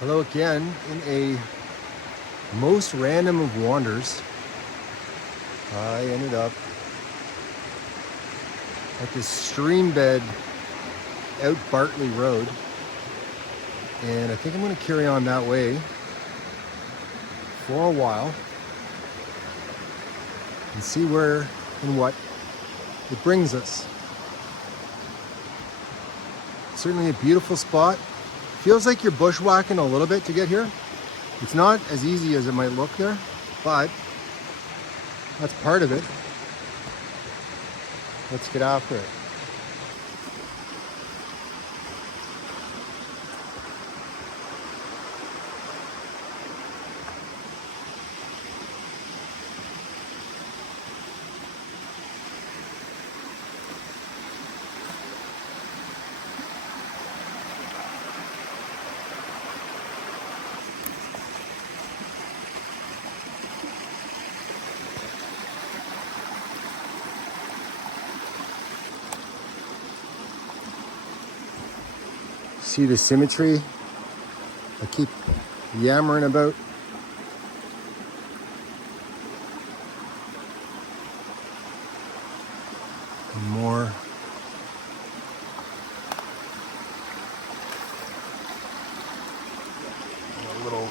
Hello again. In a most random of wanders, I ended up at this stream bed out Bartley Road, and I think I'm going to carry on that way for a while and see where and what it brings us. Certainly a beautiful spot. Feels like you're bushwhacking a little bit to get here. It's not as easy as it might look there, but that's part of it. Let's get after it. See the symmetry I keep yammering about? And more. A little.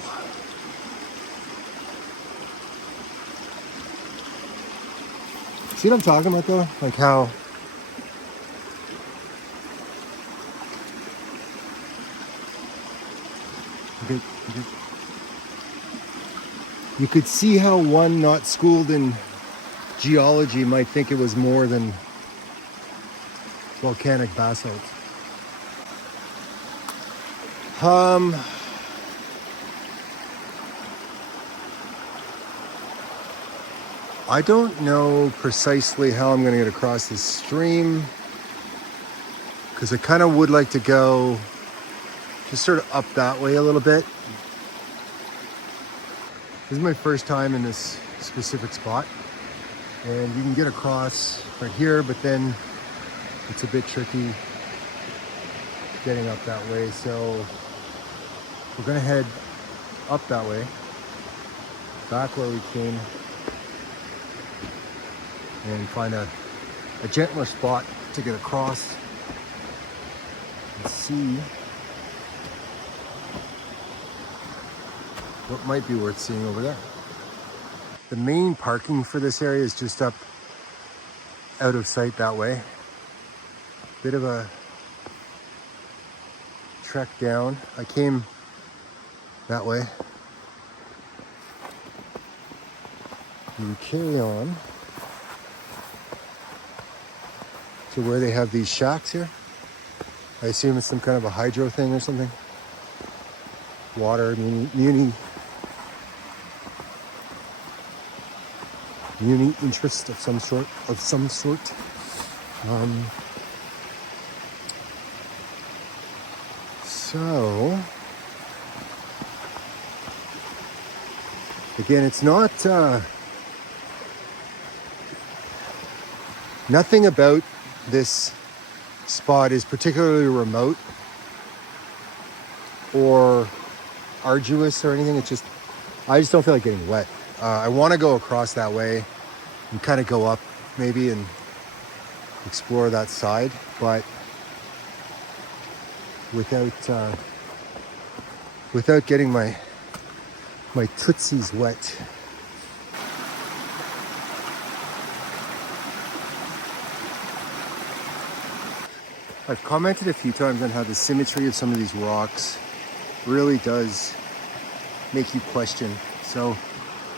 See what I'm talking about though? Like how you could see how one not schooled in geology might think it was more than volcanic basalt. I don't know precisely how I'm going to get across this stream, because I kind of would like to go just sort of up that way a little bit. This is my first time in this specific spot, and you can get across right here, but then it's a bit tricky getting up that way. So we're gonna head up that way, back where we came, and find a gentler spot to get across and see what might be worth seeing over there. The main parking for this area is just up out of sight that way. Bit of a trek down. I came that way. You carry on to where they have these shacks here. I assume it's some kind of a hydro thing or something. Water, muni interest of some sort. So again, it's not nothing about this spot is particularly remote or arduous or anything. It's just, I just don't feel like getting wet. I want to go across that way and kind of go up maybe and explore that side, but without getting my tootsies wet. I've commented a few times on how the symmetry of some of these rocks really does make you question. So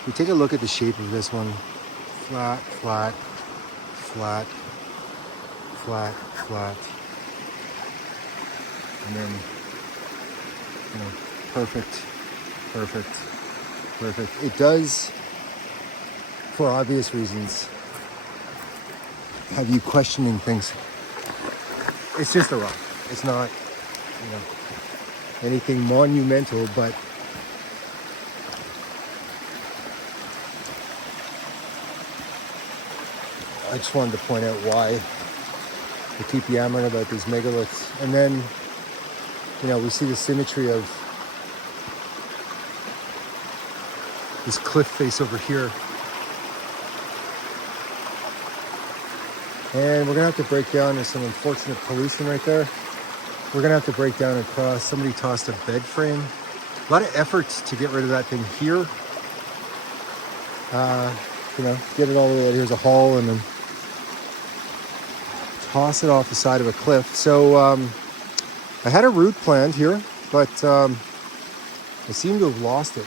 we take a look at the shape of this one. Flat, flat, flat, flat, flat. And then, perfect, perfect, perfect. It does, for obvious reasons, have you questioning things. It's just a rock. It's not, anything monumental, but I just wanted to point out why I keep yammering about these megaliths. And then, we see the symmetry of this cliff face over here. And we're gonna have to break down. There's some unfortunate pollution right there. We're gonna have to break down and cross. Somebody tossed a bed frame. A lot of effort to get rid of that thing here. Get it all the way out. Here's a haul and then toss it off the side of a cliff. So I had a route planned here, but I seem to have lost it.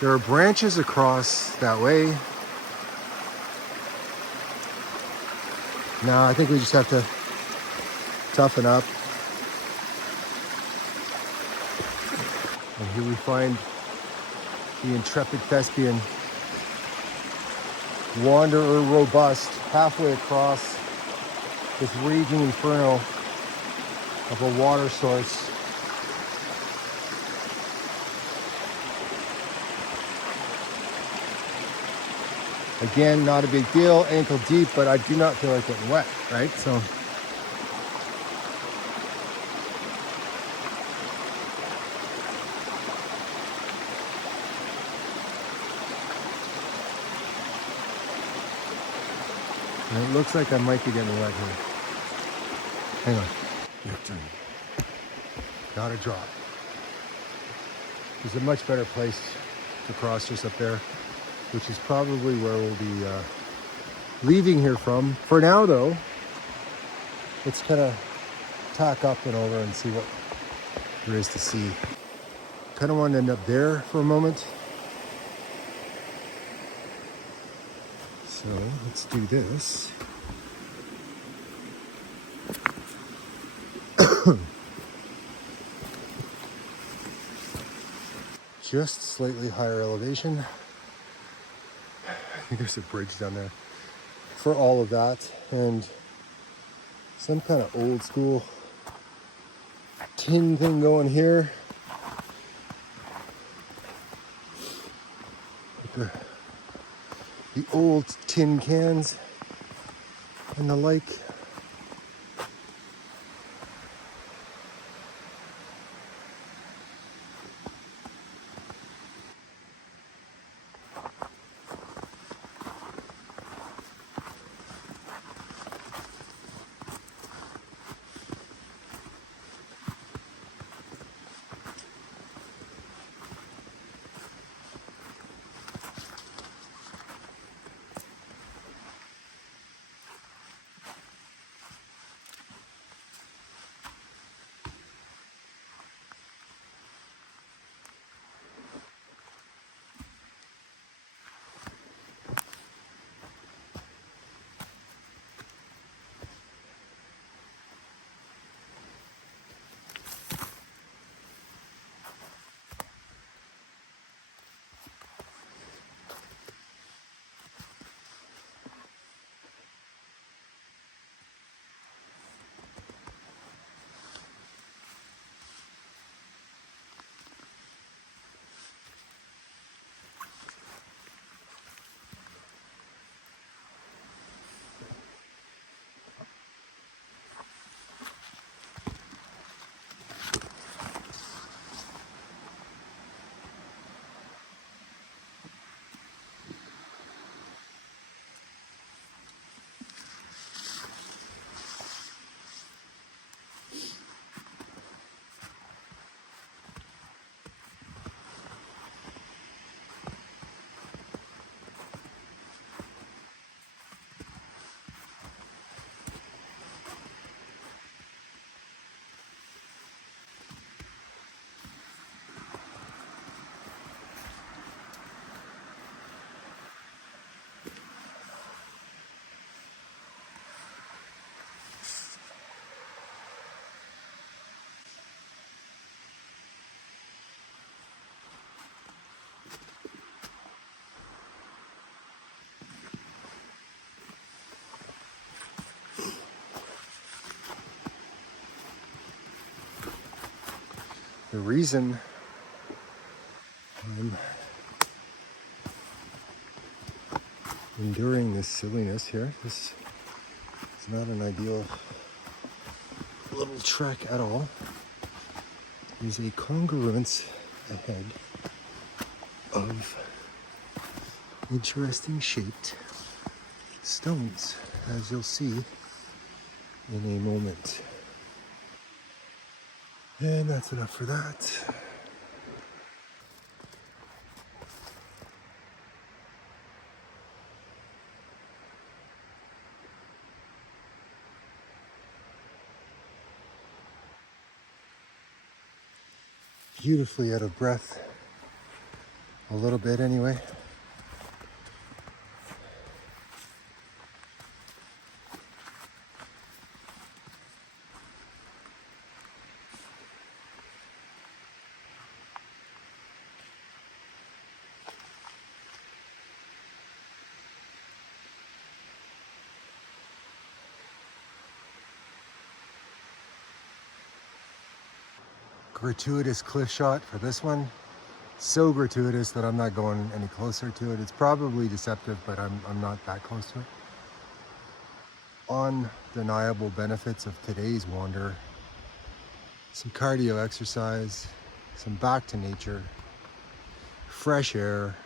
There are branches across that way. No, I think we just have to toughen up. And here we find the intrepid thespian, wanderer robust, halfway across this raging inferno of a water source. Again, not a big deal, ankle deep, but I do not feel like getting wet, right? So and it looks like I might be getting wet here. Hang on. Victory. Not a drop. There's a much better place to cross just up there, which is probably where we'll be leaving here from. For now, though, let's kind of tack up and over and see what there is to see. Kind of want to end up there for a moment. So let's do this. Just slightly higher elevation. I think there's a bridge down there for all of that, and some kind of old school tin thing going here. Like the old tin cans and the like. The reason I'm enduring this silliness here, this is not an ideal little trek at all. There's a congruence ahead of interesting shaped stones, as you'll see in a moment. And that's enough for that. Beautifully out of breath, a little bit anyway. Gratuitous cliff shot for this one. So gratuitous that I'm not going any closer to it. It's probably deceptive, but I'm not that close to it. Undeniable benefits of today's wander. Some cardio exercise, some back to nature, fresh air,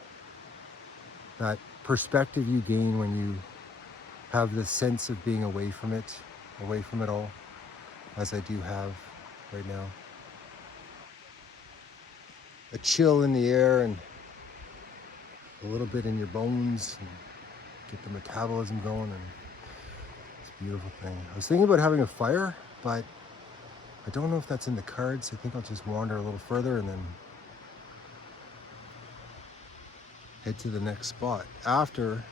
that perspective you gain when you have the sense of being away from it all, as I do have right now. A chill in the air and a little bit in your bones and get the metabolism going, and it's a beautiful thing. I was thinking about having a fire, but I don't know if that's in the cards. I think I'll just wander a little further and then head to the next spot after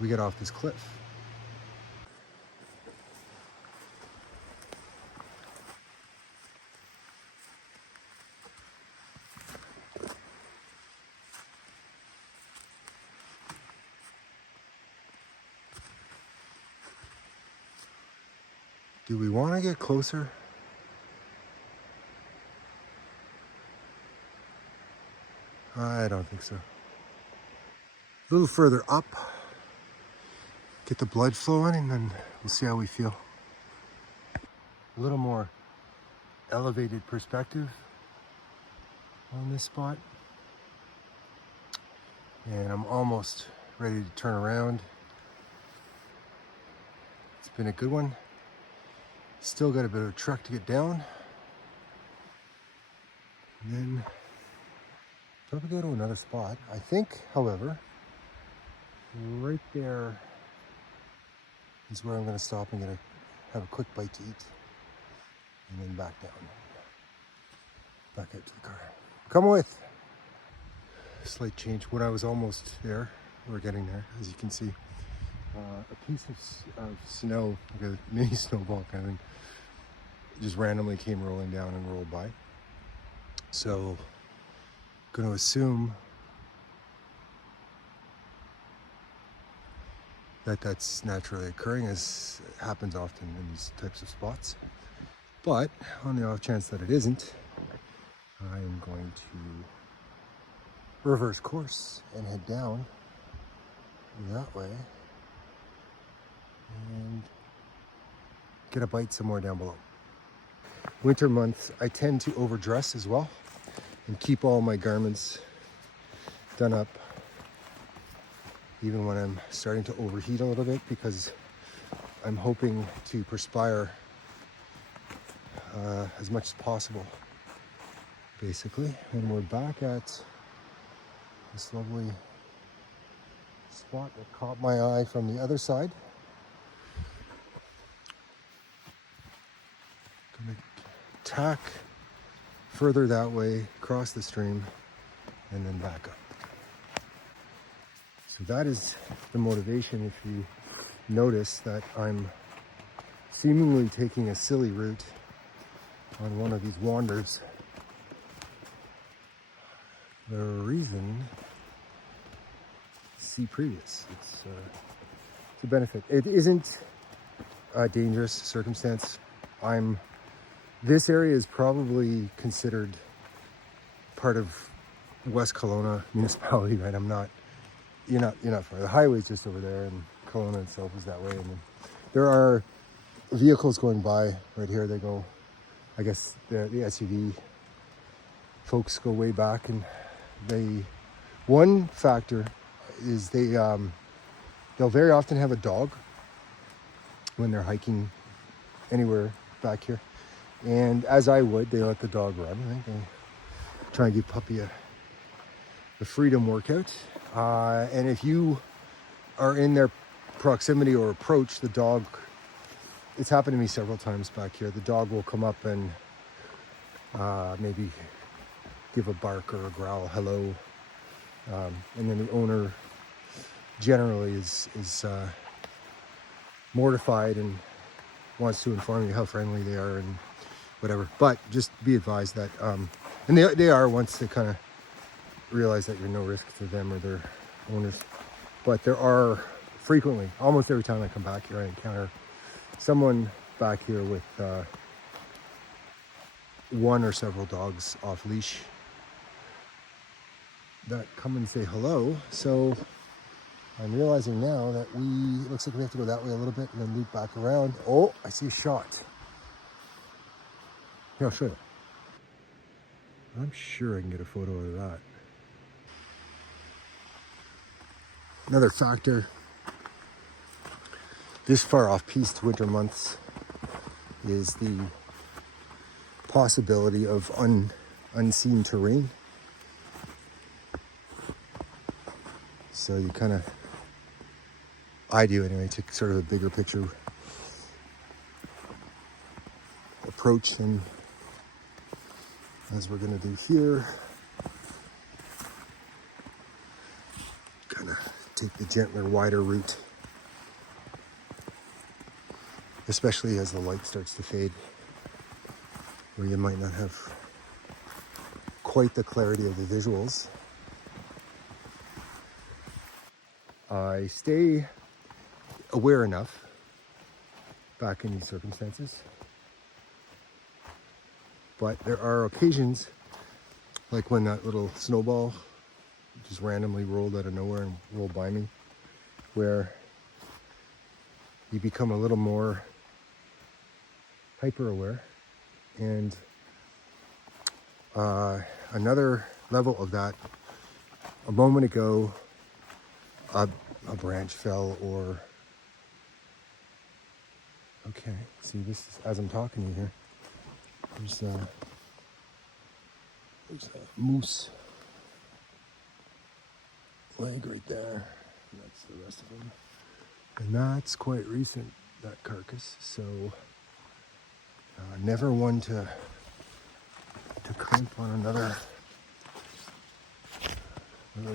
we get off this cliff. Do we want to get closer? I don't think so. A little further up, get the blood flowing, and then we'll see how we feel. A little more elevated perspective on this spot. And I'm almost ready to turn around. It's been a good one. Still got a bit of a trek to get down. And then probably go to another spot. I think, however, right there is where I'm going to stop and have a quick bite to eat. And then back down. Back out to the car. Come with. Slight change. When I was almost there, we're getting there, as you can see. A piece of snow, like a mini snowball kind of thing, just randomly came rolling down and rolled by. So, going to assume that that's naturally occurring, as it happens often in these types of spots. But on the off chance that it isn't, I am going to reverse course and head down that way and get a bite somewhere down below. Winter months, I tend to overdress as well and keep all my garments done up, even when I'm starting to overheat a little bit, because I'm hoping to perspire as much as possible, basically. And we're back at this lovely spot that caught my eye from the other side. Gonna tack further that way, cross the stream, and then back up. So that is the motivation. If you notice that I'm seemingly taking a silly route on one of these wanders, the reason, see previous. It's a benefit. It isn't a dangerous circumstance. This area is probably considered part of West Kelowna municipality, right? You're not far. The highway's just over there, and Kelowna itself is that way. And then there are vehicles going by right here. They go, I guess the SUV folks go way back, and The one factor is they'll very often have a dog when they're hiking anywhere back here. And as I would, they let the dog run, right? They try and give puppy the freedom workout. And if you are in their proximity or approach, the dog, it's happened to me several times back here, the dog will come up and maybe give a bark or a growl, hello. And then the owner generally is mortified and wants to inform you how friendly they are and whatever. But just be advised that, and they are once they kind of realize that you're no risk to them or their owners. But there are frequently, almost every time I come back here, I encounter someone back here with one or several dogs off leash that come and say hello. So I'm realizing now that looks like we have to go that way a little bit and then loop back around. Oh, I see a shot. Here, I'll show you. I'm sure I can get a photo of that. Another factor, this far off piste winter months, is the possibility of unseen terrain. So you kind of, I do anyway, take sort of a bigger picture approach, and as we're going to do here, kind of take the gentler, wider route, especially as the light starts to fade, where you might not have quite the clarity of the visuals. I stay aware enough back in these circumstances, but there are occasions, like when that little snowball just randomly rolled out of nowhere and rolled by me, where you become a little more hyper aware. And another level of that, a moment ago, a branch fell, or okay, see, this is, as I'm talking to you here, there's a moose leg right there, and that's the rest of them, and that's quite recent, that carcass. So never one to crimp on another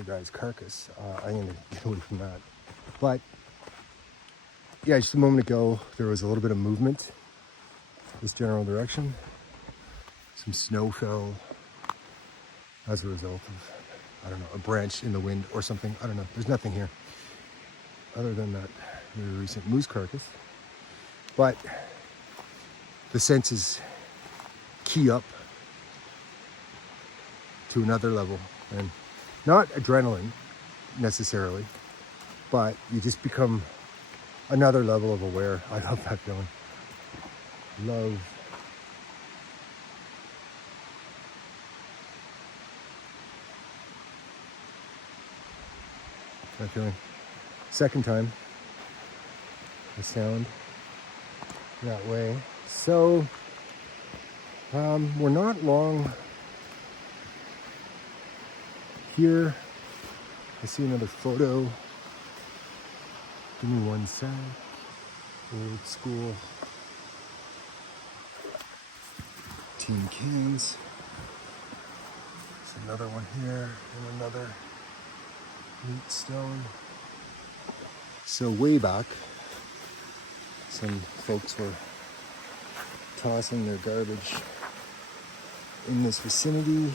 guy's carcass. I'm gonna get away from that. But yeah, just a moment ago, there was a little bit of movement this general direction. Some snow fell as a result of, I don't know, a branch in the wind or something. I don't know. There's nothing here other than that very recent moose carcass. But the senses key up to another level, and not adrenaline necessarily, but you just become another level of aware. I love that feeling. Love. That feeling. Second time I sound that way. So we're not long here. I see another photo. Give me one sec. Old school tin cans. There's another one here and another neat stone. So way back, some folks were tossing their garbage in this vicinity.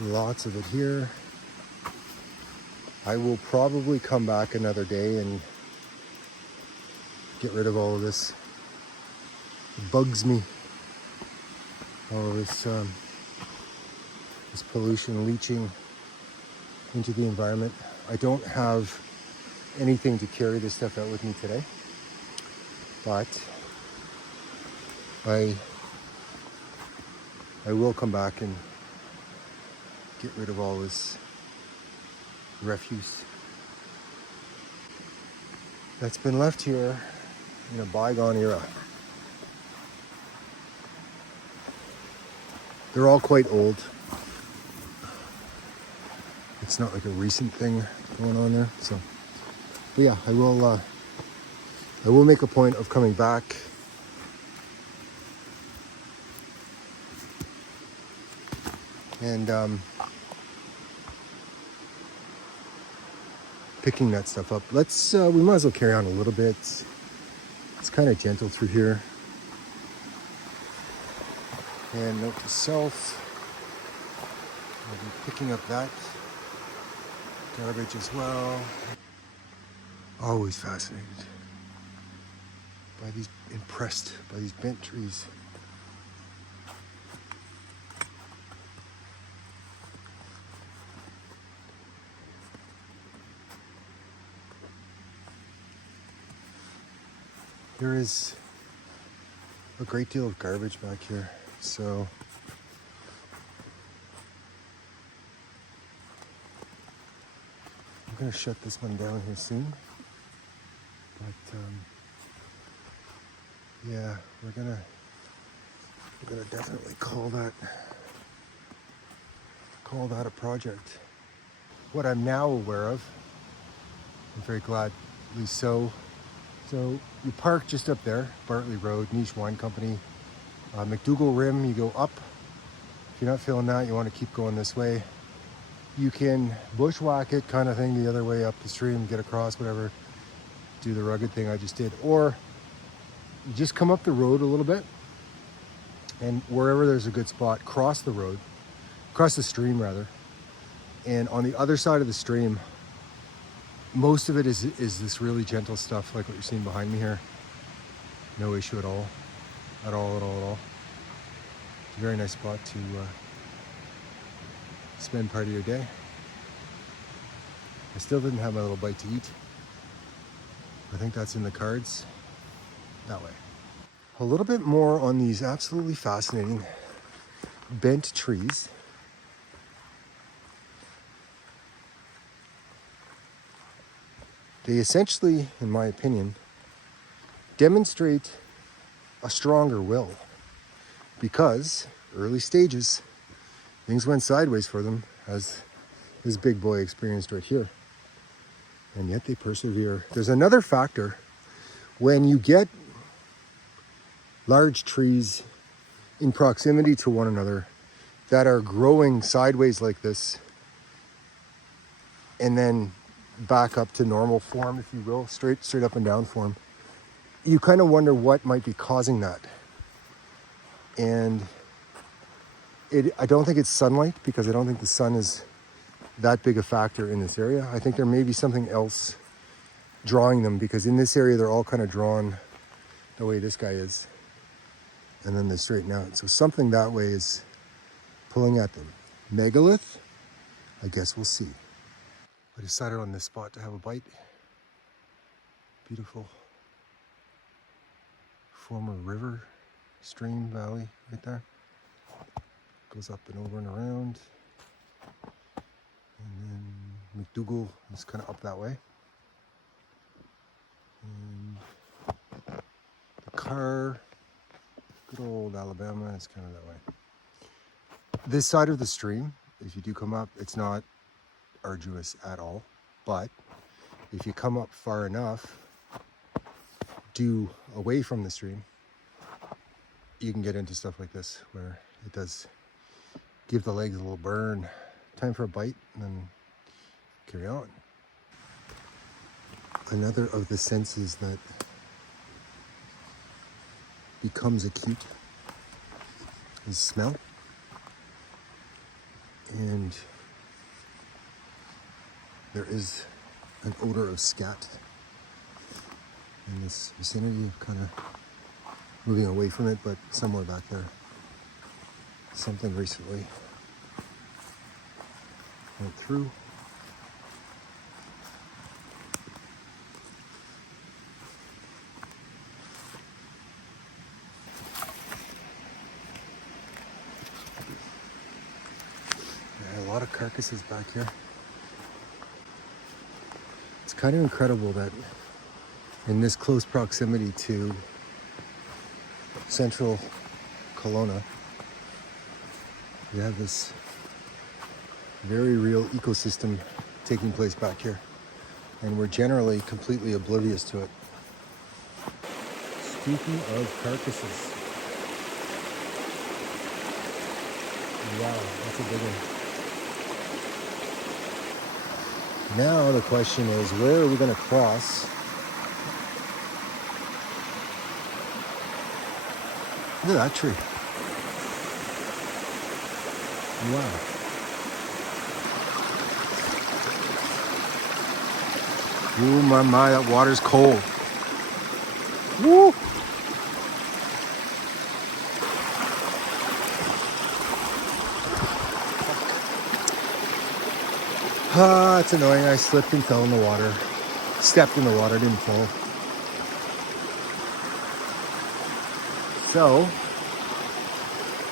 Lots of it here. I will probably come back another day and get rid of all of this. It bugs me. All of this, this pollution leaching into the environment. I don't have anything to carry this stuff out with me today, but I will come back and get rid of all this refuse that's been left here in a bygone era. They're all quite old. It's not like a recent thing going on there. So, but yeah, I will make a point of coming back and picking that stuff up. Let's we might as well carry on a little bit. It's kind of gentle through here. And note to self, I'll be picking up that garbage as well. Always fascinated by these, impressed by these bent trees. There is a great deal of garbage back here, so I'm gonna shut this one down here soon. But yeah, we're gonna definitely call that a project. What I'm now aware of, I'm very gladly so. So you park just up there, Bartley Road, Niche Wine Company, McDougall Rim. You go up. If you're not feeling that, you want to keep going this way. You can bushwhack it, kind of thing, the other way up the stream, get across, whatever. Do the rugged thing I just did, or you just come up the road a little bit, and wherever there's a good spot, cross the stream rather. And on the other side of the stream, most of it is this really gentle stuff, like what you're seeing behind me here. No issue at all. At all. It's a very nice spot to spend part of your day. I still didn't have my little bite to eat. I think that's in the cards that way. A little bit more on these absolutely fascinating bent trees. They essentially, in my opinion, demonstrate a stronger will, because early stages, things went sideways for them, as this big boy experienced right here. And yet they persevere. There's another factor. When you get large trees in proximity to one another that are growing sideways like this, and then back up to normal form, if you will, straight up and down form, you kind of wonder what might be causing that. And I don't think it's sunlight, because I don't think the sun is that big a factor in this area. I think there may be something else drawing them, because in this area they're all kind of drawn the way this guy is, and then they straighten out. So something that way is pulling at them. Megalith? I guess we'll see. I decided on this spot to have a bite. Beautiful former river, stream, valley right there. Goes up and over and around. And then McDougall is kind of up that way. And the car, good old Alabama, is kind of that way. This side of the stream, if you do come up, it's not arduous at all, but if you come up far enough due away from the stream, you can get into stuff like this, where it does give the legs a little burn. Time for a bite and then carry on. Another of the senses that becomes acute is smell. And there is an odor of scat in this vicinity, kind of moving away from it, but somewhere back there. Something recently went through. carcasses back here. It's kind of incredible that in this close proximity to central Kelowna, you have this very real ecosystem taking place back here, and we're generally completely oblivious to it. Speaking of carcasses, wow, that's a big one. Now the question is, where are we going to cross? Look at that tree. Wow. Oh my, that water's cold. Woo! Ah, it's annoying. I slipped and fell in the water. Stepped in the water, didn't fall. So,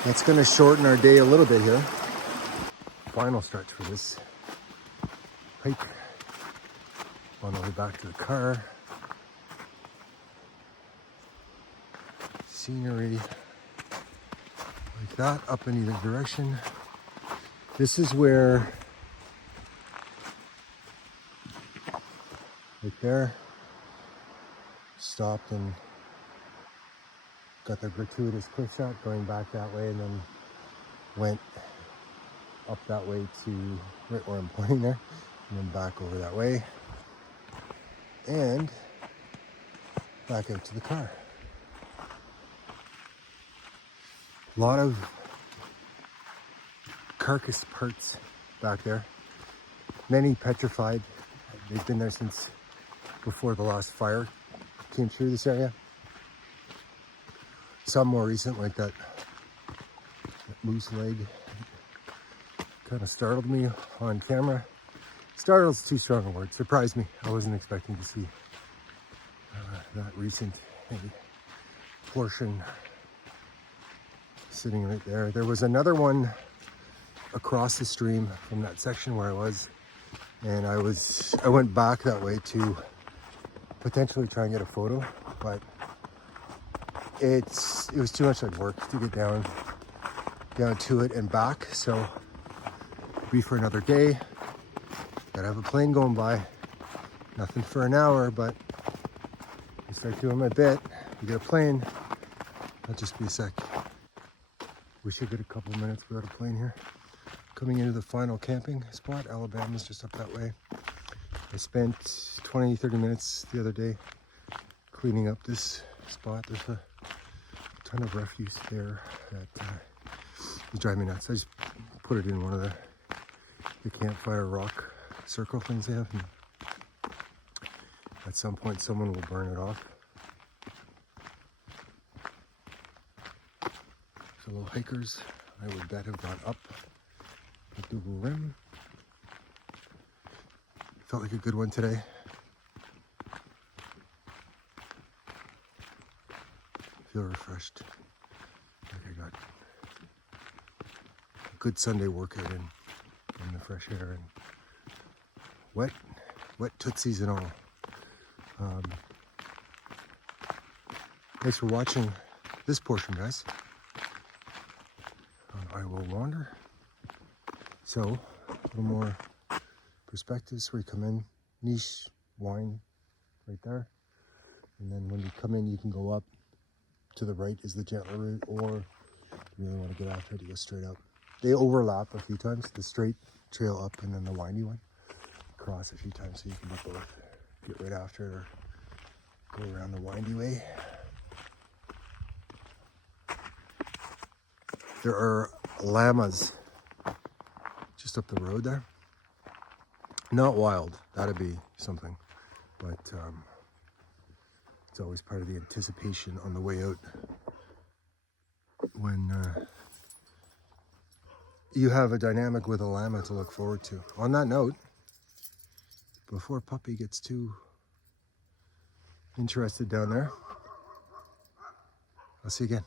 that's going to shorten our day a little bit here. Final stretch for this hike. On the way back to the car. Scenery like that up in either direction. This is where, right there, stopped and got the gratuitous cliff shot going back that way, and then went up that way to right where I'm pointing there, and then back over that way and back out to the car. A lot of carcass parts back there, many petrified. They've been there since before the last fire came through this area. Some more recent, like that moose leg, kind of startled me on camera. Startled's too strong a word. Surprised me. I wasn't expecting to see that recent portion sitting right there. There was another one across the stream from that section where I was, and I went back that way to potentially try and get a photo, but it was too much like work to get down to it and back. So be for another day. Gotta have a plane going by. Nothing for an hour, but I start doing my bit. We get a plane. I'll just be a sec. Wish I could a couple minutes without a plane here. Coming into the final camping spot. Alabama's just up that way. I spent 20-30 minutes the other day cleaning up this spot. There's a ton of refuse there that is driving me nuts. I just put it in one of the campfire rock circle things they have, and at some point someone will burn it off. So little hikers, I would bet, have gone up McDougall Rim. Felt like a good one today. Feel refreshed. Like I got a good Sunday workout in the fresh air and wet tootsies and all. Thanks for watching this portion, guys. I will wander. So, a little more perspectives where you come in. Niche wine right there. And then when you come in, you can go up. To the right is the gentler route, or if you really want to get after it, you go straight up. They overlap a few times, the straight trail up and then the windy one. Cross a few times so you can do both. Get right after it or go around the windy way. There are llamas just up the road there. Not wild, that'd be something, but it's always part of the anticipation on the way out when you have a dynamic with a llama to look forward to. On that note, before Puppy gets too interested down there, I'll see you again.